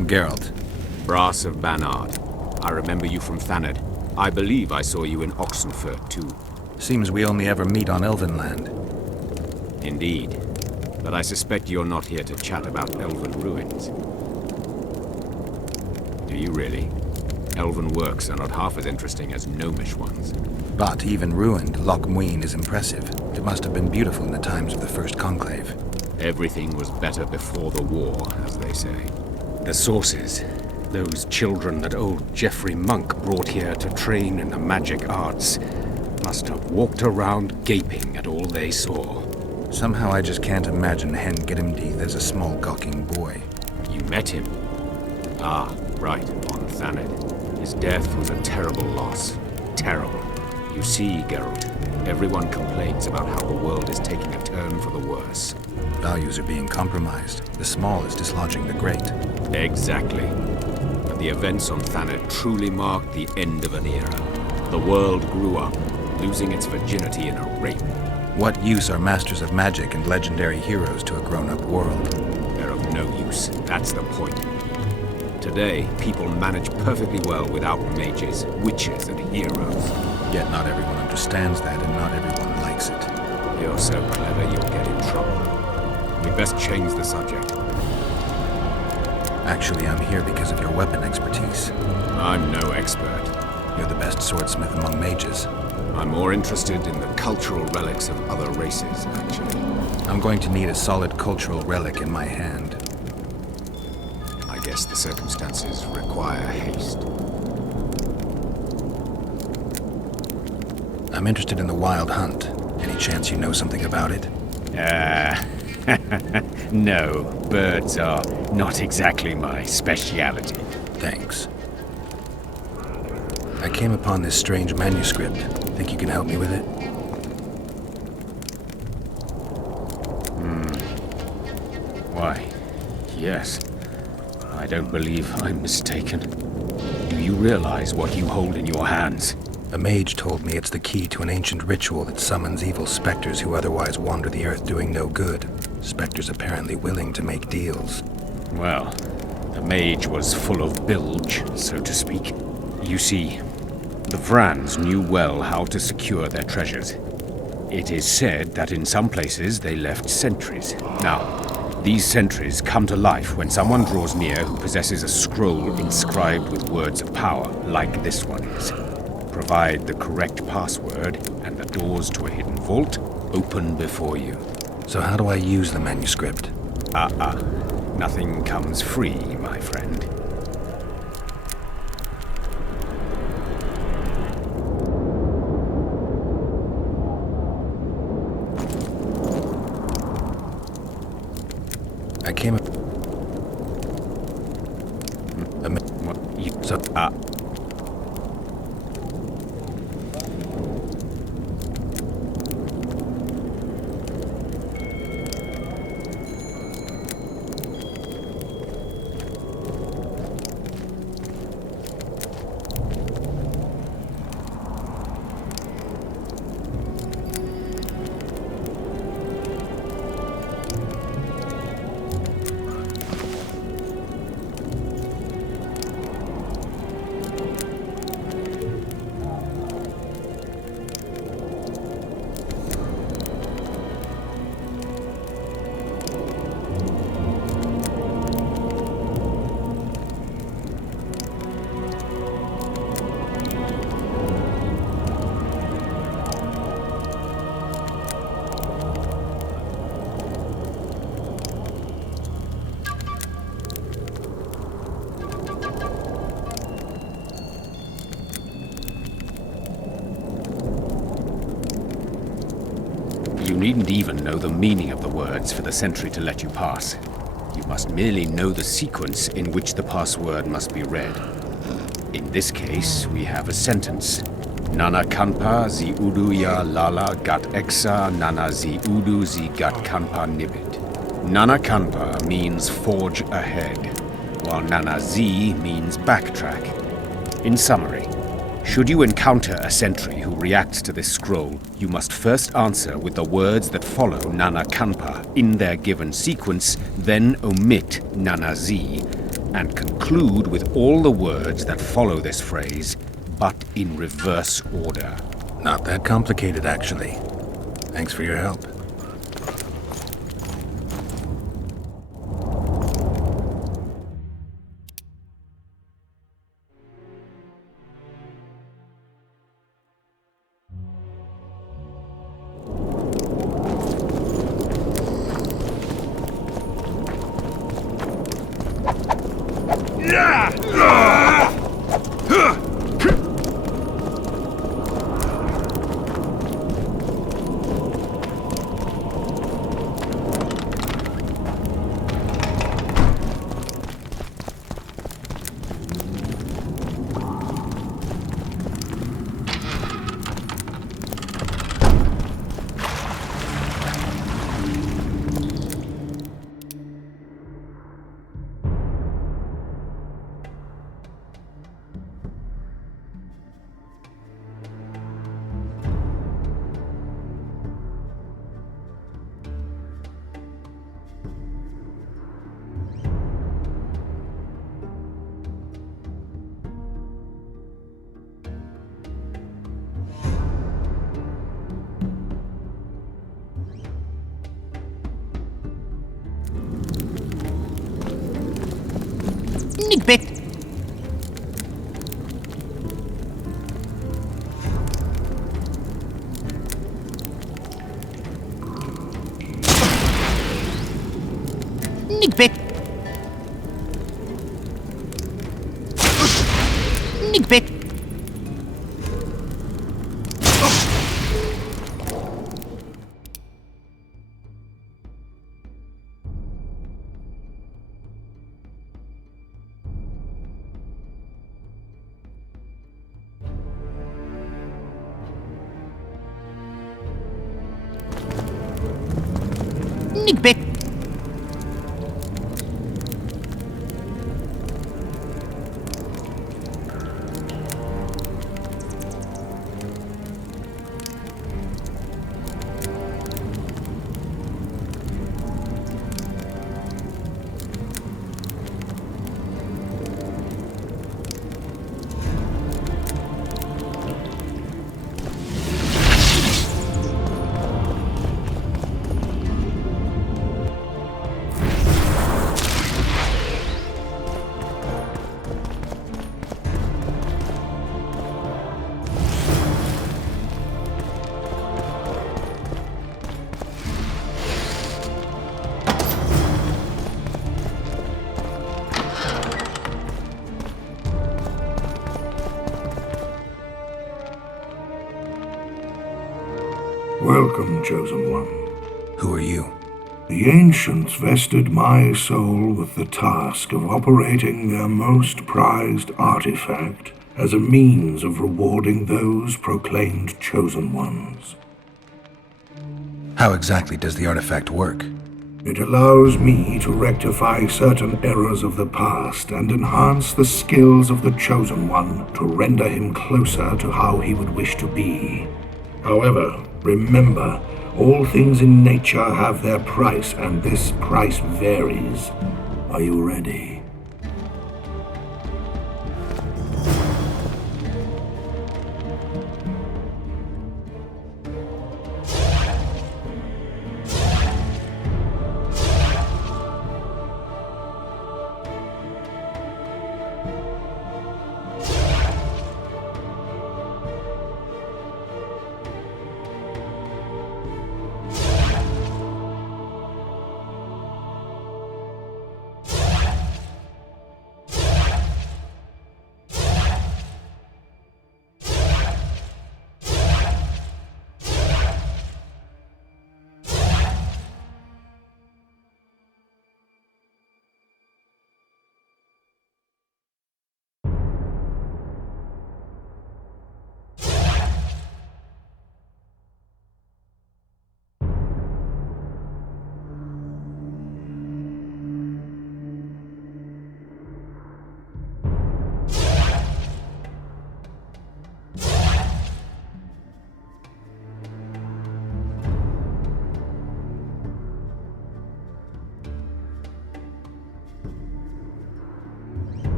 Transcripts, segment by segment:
I'm Geralt. Brass of Banard. I remember you from Thanedd. I believe I saw you in Oxenfurt, too. Seems we only ever meet on Elvenland. Indeed. But I suspect you're not here to chat about elven ruins. Do you really? Elven works are not half as interesting as gnomish ones. But even ruined, Loch Muin is impressive. It must have been beautiful in the times of the First Conclave. Everything was better before the war, as they say. The sources. Those children that old Geoffrey Monk brought here to train in the magic arts must have walked around gaping at all they saw. Somehow I just can't imagine Hen Giddimdeath as a small gawking boy. You met him? Ah, right, on Thanedd. His death was a terrible loss. Terrible. You see, Geralt, everyone complains about how the world is taking a turn for the worse. Values are being compromised. The small is dislodging the great. Exactly. But the events on Thanedd truly marked the end of an era. The world grew up, losing its virginity in a rape. What use are masters of magic and legendary heroes to a grown-up world? They're of no use. That's the point. Today, people manage perfectly well without mages, witches, and heroes. Yet not everyone understands that, and not everyone likes it. You're so clever, you'll get in trouble. We'd best change the subject. Actually, I'm here because of your weapon expertise. I'm no expert. You're the best swordsmith among mages. I'm more interested in the cultural relics of other races, actually. I'm going to need a solid cultural relic in my hand. I guess the circumstances require haste. I'm interested in the Wild Hunt. Any chance you know something about it? No, birds are not exactly my speciality. Thanks. I came upon this strange manuscript. Think you can help me with it? Why, yes. I don't believe I'm mistaken. Do you realize what you hold in your hands? A mage told me it's the key to an ancient ritual that summons evil specters who otherwise wander the earth doing no good. Specters apparently willing to make deals. Well, the mage was full of bilge, so to speak. You see, the Vrans knew well how to secure their treasures. It is said that in some places they left sentries. Now, these sentries come to life when someone draws near who possesses a scroll inscribed with words of power, like this one is. Provide the correct password, and the doors to a hidden vault open before you. So how do I use the manuscript? Nothing comes free, my friend. I came up... You needn't even know the meaning of the words for the sentry to let you pass. You must merely know the sequence in which the password must be read. In this case, we have a sentence. Nana kanpa zi udu ya lala gat exa nana zi udu zi gat kanpa nibit. Nana kanpa means forge ahead, while nana zi means backtrack. In summary, should you encounter a sentry who reacts to this scroll, you must first answer with the words that follow Nana Kanpa in their given sequence, then omit Nana Z, and conclude with all the words that follow this phrase, but in reverse order. Not that complicated, actually. Thanks for your help. Nickbit. Nickbit. Nickbit. Nickbit. Welcome, Chosen One. Who are you? The Ancients vested my soul with the task of operating their most prized artifact as a means of rewarding those proclaimed Chosen Ones. How exactly does the artifact work? It allows me to rectify certain errors of the past and enhance the skills of the Chosen One to render him closer to how he would wish to be. However, remember, all things in nature have their price, and this price varies. Are you ready?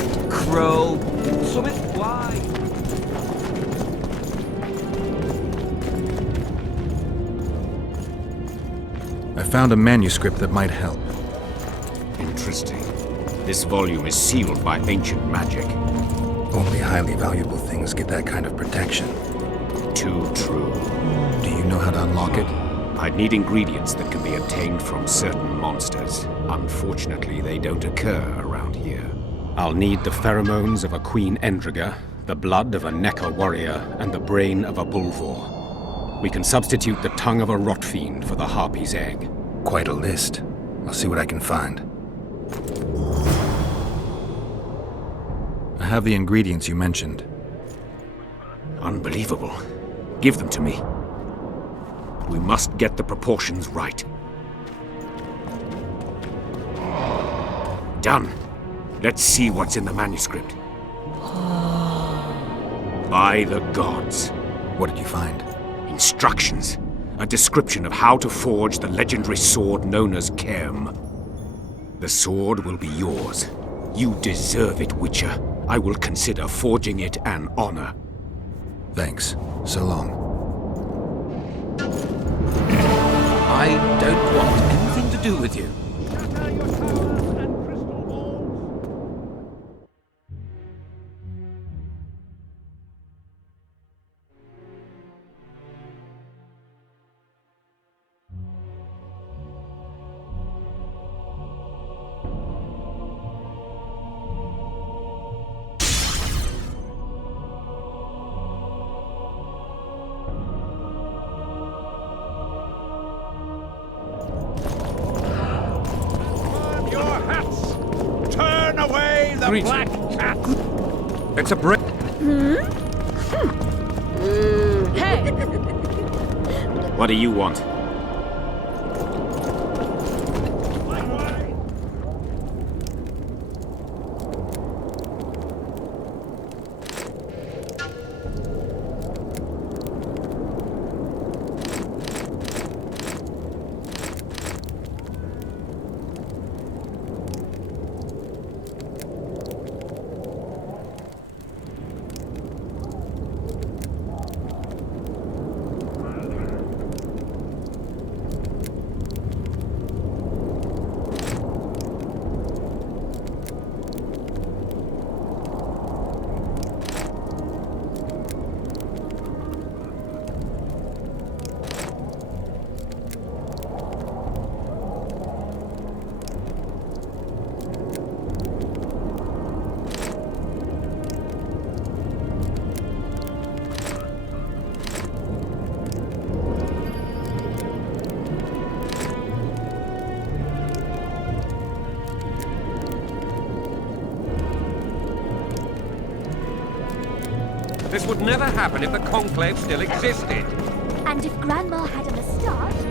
left, crow. Summit fly. I found a manuscript that might help. Interesting. This volume is sealed by ancient magic. Only highly valuable things get that kind of protection. Too true. Do you know how to unlock it? I'd need ingredients that can be obtained from certain monsters. Unfortunately, they don't occur around here. I'll need the pheromones of a Queen Endriga, the blood of a Necker warrior, and the brain of a Bulvor. We can substitute the tongue of a rot fiend for the harpy's egg. Quite a list. I'll see what I can find. I have the ingredients you mentioned. Unbelievable. Give them to me. We must get the proportions right. Done. Let's see what's in the manuscript. By the gods. What did you find? Instructions. A description of how to forge the legendary sword known as Kerm. The sword will be yours. You deserve it, Witcher. I will consider forging it an honor. Thanks. So long. I don't want anything to do with you. Black cat! It's a brick. Hey! What do you want? This would never happen if the Conclave still existed. And if Grandma had a moustache?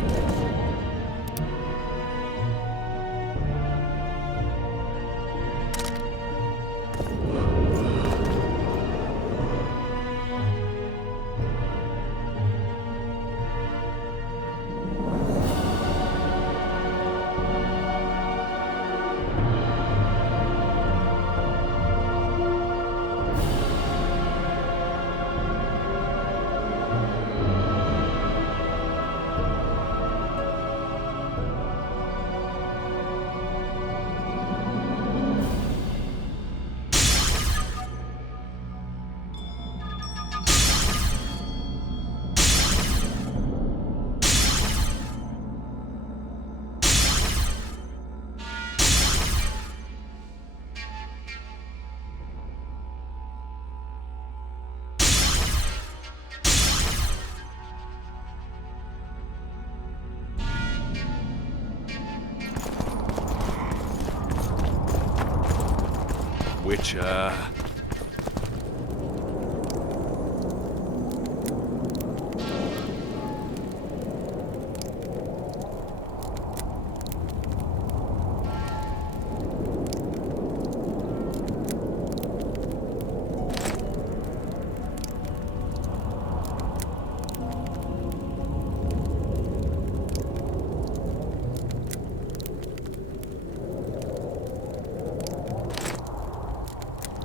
Witcher.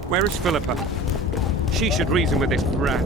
Where is Philippa? She should reason with this brat.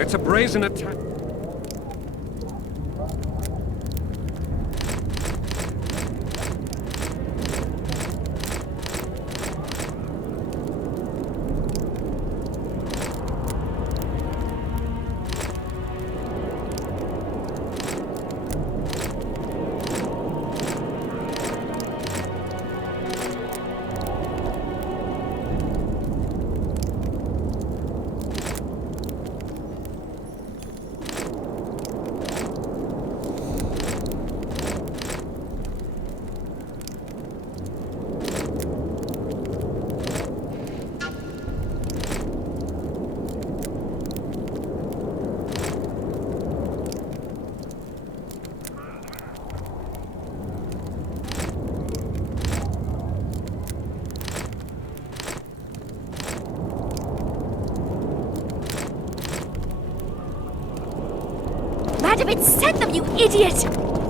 It's a brazen attack. Radovich sent them, you idiot!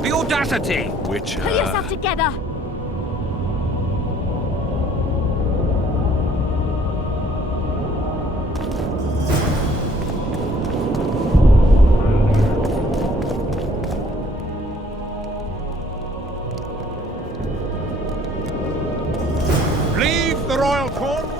The audacity! Which, Pull yourself together! Leave the royal court!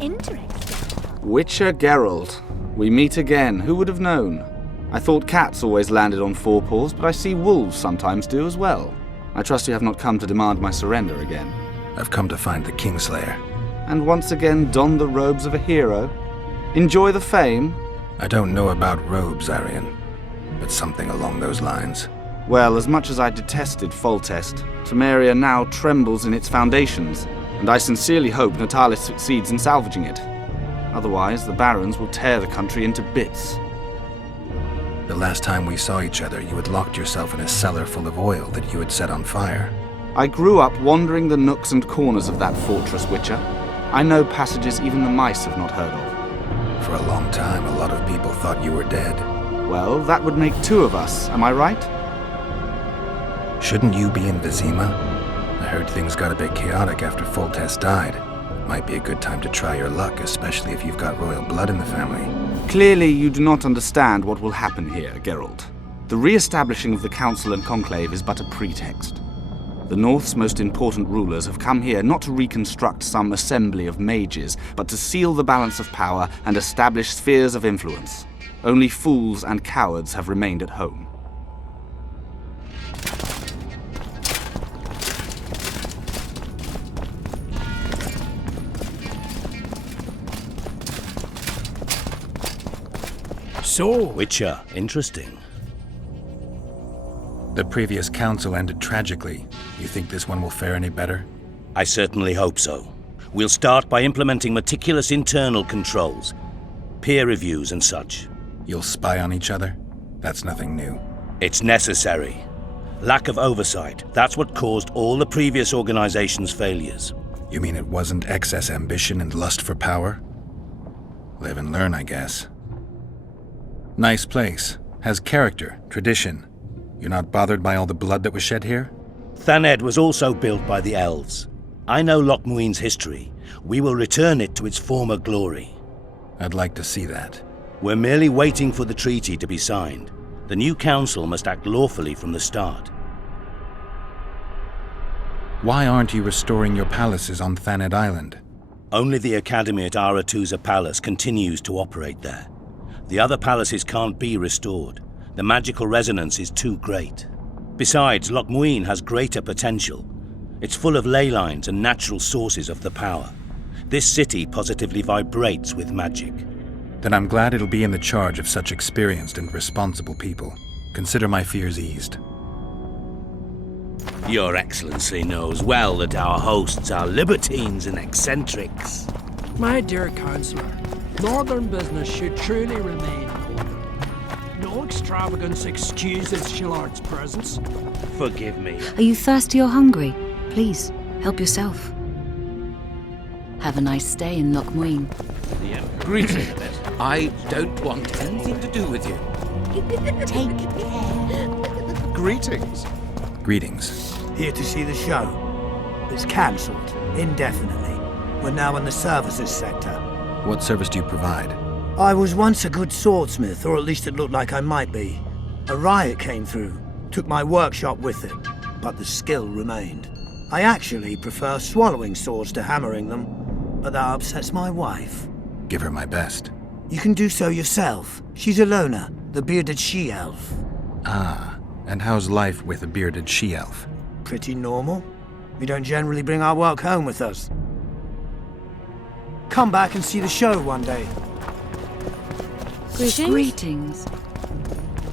Interesting. Witcher Geralt. We meet again. Who would have known? I thought cats always landed on four paws, but I see wolves sometimes do as well. I trust you have not come to demand my surrender again. I've come to find the Kingslayer. And once again don the robes of a hero? Enjoy the fame? I don't know about robes, Arian, but something along those lines. Well, as much as I detested Foltest, Temeria now trembles in its foundations, and I sincerely hope Natalis succeeds in salvaging it. Otherwise, the barons will tear the country into bits. The last time we saw each other, you had locked yourself in a cellar full of oil that you had set on fire. I grew up wandering the nooks and corners of that fortress, Witcher. I know passages even the mice have not heard of. For a long time, a lot of people thought you were dead. Well, that would make two of us, am I right? Shouldn't you be in Vizima? I heard things got a bit chaotic after Foltest died. Might be a good time to try your luck, especially if you've got royal blood in the family. Clearly, you do not understand what will happen here, Geralt. The re-establishing of the Council and Conclave is but a pretext. The North's most important rulers have come here not to reconstruct some assembly of mages, but to seal the balance of power and establish spheres of influence. Only fools and cowards have remained at home. So, Witcher, interesting. The previous council ended tragically. You think this one will fare any better? I certainly hope so. We'll start by implementing meticulous internal controls, peer reviews and such. You'll spy on each other? That's nothing new. It's necessary. Lack of oversight, that's what caused all the previous organization's failures. You mean it wasn't excess ambition and lust for power? Live and learn, I guess. Nice place. Has character, tradition. You're not bothered by all the blood that was shed here? Thaned was also built by the elves. I know Loch Muin's history. We will return it to its former glory. I'd like to see that. We're merely waiting for the treaty to be signed. The new council must act lawfully from the start. Why aren't you restoring your palaces on Thaned Island? Only the academy at Aretusa Palace continues to operate there. The other palaces can't be restored. The magical resonance is too great. Besides, Loch Muin has greater potential. It's full of ley lines and natural sources of the power. This city positively vibrates with magic. Then I'm glad it'll be in the charge of such experienced and responsible people. Consider my fears eased. Your Excellency knows well that our hosts are libertines and eccentrics. My dear Councillor, northern business should truly remain ordered. No extravagance excuses Shillard's presence. Forgive me. Are you thirsty or hungry? Please, help yourself. Have a nice stay in Loch Muin. Greetings. I don't want anything to do with you. Take care. Greetings. Greetings. Here to see the show. It's cancelled, indefinitely. We're now in the services sector. What service do you provide? I was once a good swordsmith, or at least it looked like I might be. A riot came through, took my workshop with it, but the skill remained. I actually prefer swallowing swords to hammering them, but that upsets my wife. Give her my best. You can do so yourself. She's Alona, the bearded she-elf. Ah, and how's life with a bearded she-elf? Pretty normal. We don't generally bring our work home with us. Come back and see the show one day. Greetings.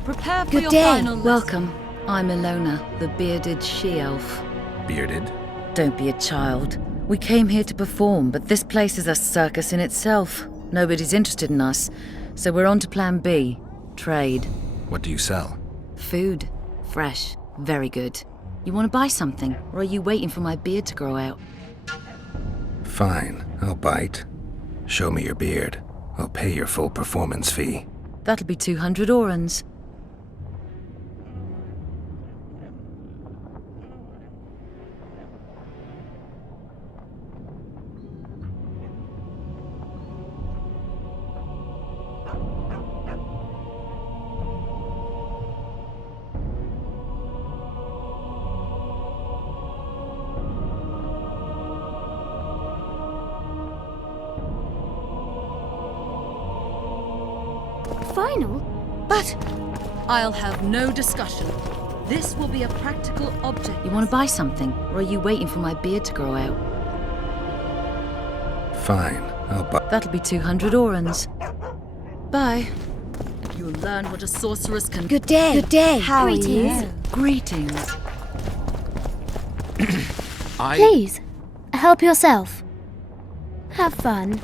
Prepare for Good your day. final lesson. Welcome. I'm Alona, the bearded she-elf. Bearded? Don't be a child. We came here to perform, but this place is a circus in itself. Nobody's interested in us, so we're on to plan B, trade. What do you sell? Food. Fresh. Very good. You want to buy something, or are you waiting for my beard to grow out? Fine, I'll bite. Show me your beard. I'll pay your full performance fee. That'll be 200 orans. Final? But I'll have no discussion. This will be a practical object. You want to buy something, or are you waiting for my beard to grow out? Fine, I'll buy. That'll be 200 orans. Bye. You'll learn what a sorceress can... Good day. Good day. How are Greetings. you? Greetings. Please, help yourself. Have fun.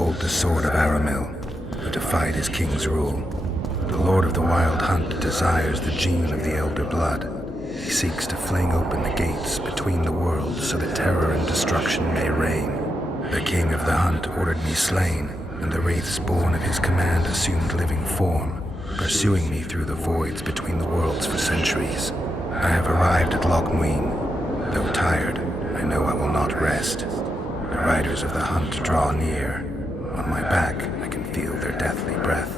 hold the sword of Aramil, who defied his king's rule. The Lord of the Wild Hunt desires the gene of the Elder Blood. He seeks to fling open the gates between the worlds so that terror and destruction may reign. The King of the Hunt ordered me slain, and the wraiths born of his command assumed living form, pursuing me through the voids between the worlds for centuries. I have arrived at Loch Muin. Though tired, I know I will not rest. The riders of the hunt draw near. On my back, I can feel their deathly breath.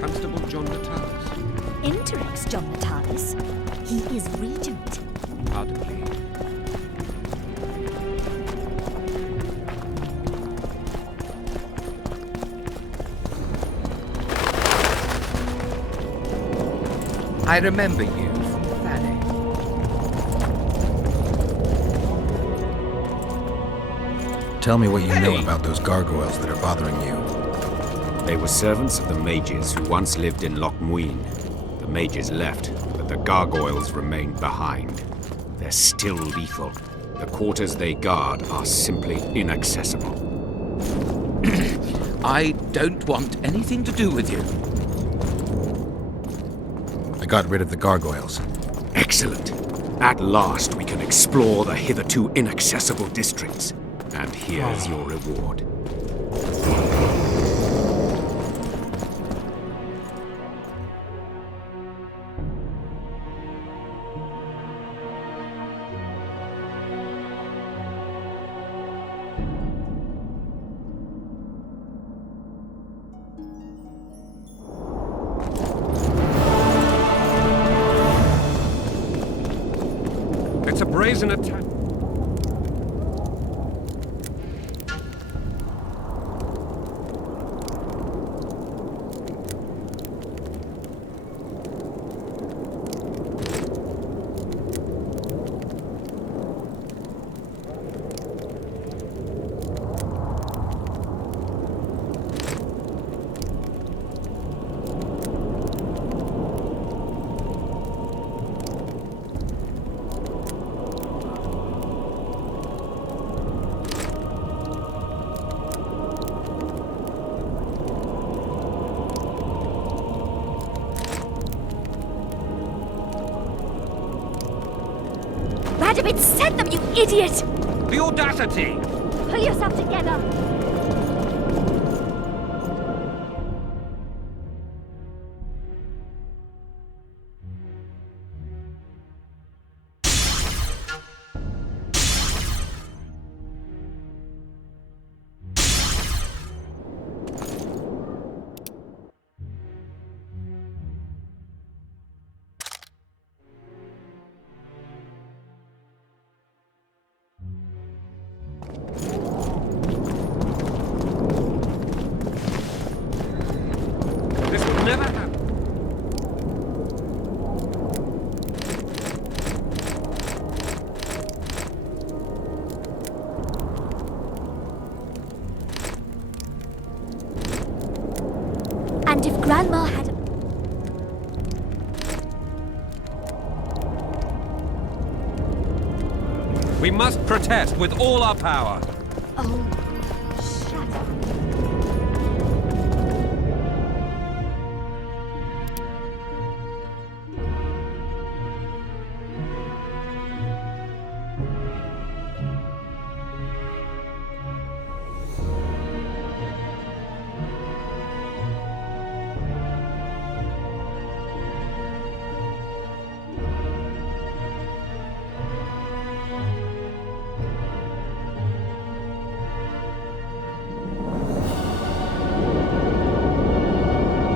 Constable John Natalis. Interrex John Natalis. He is regent. Pardon me. I remember you from Thanet. Tell me what you know about those gargoyles that are bothering you. They were servants of the mages who once lived in Loch Muin. The mages left, but the gargoyles remained behind. They're still lethal. The quarters they guard are simply inaccessible. I don't want anything to do with you. I got rid of the gargoyles. Excellent. At last we can explore the hitherto inaccessible districts. And here's your reward. It's a brazen attack. Radovich sent them, you idiot! The audacity! Pull yourself together! Never happen. And if Grandma had... We must protest with all our power. Oh,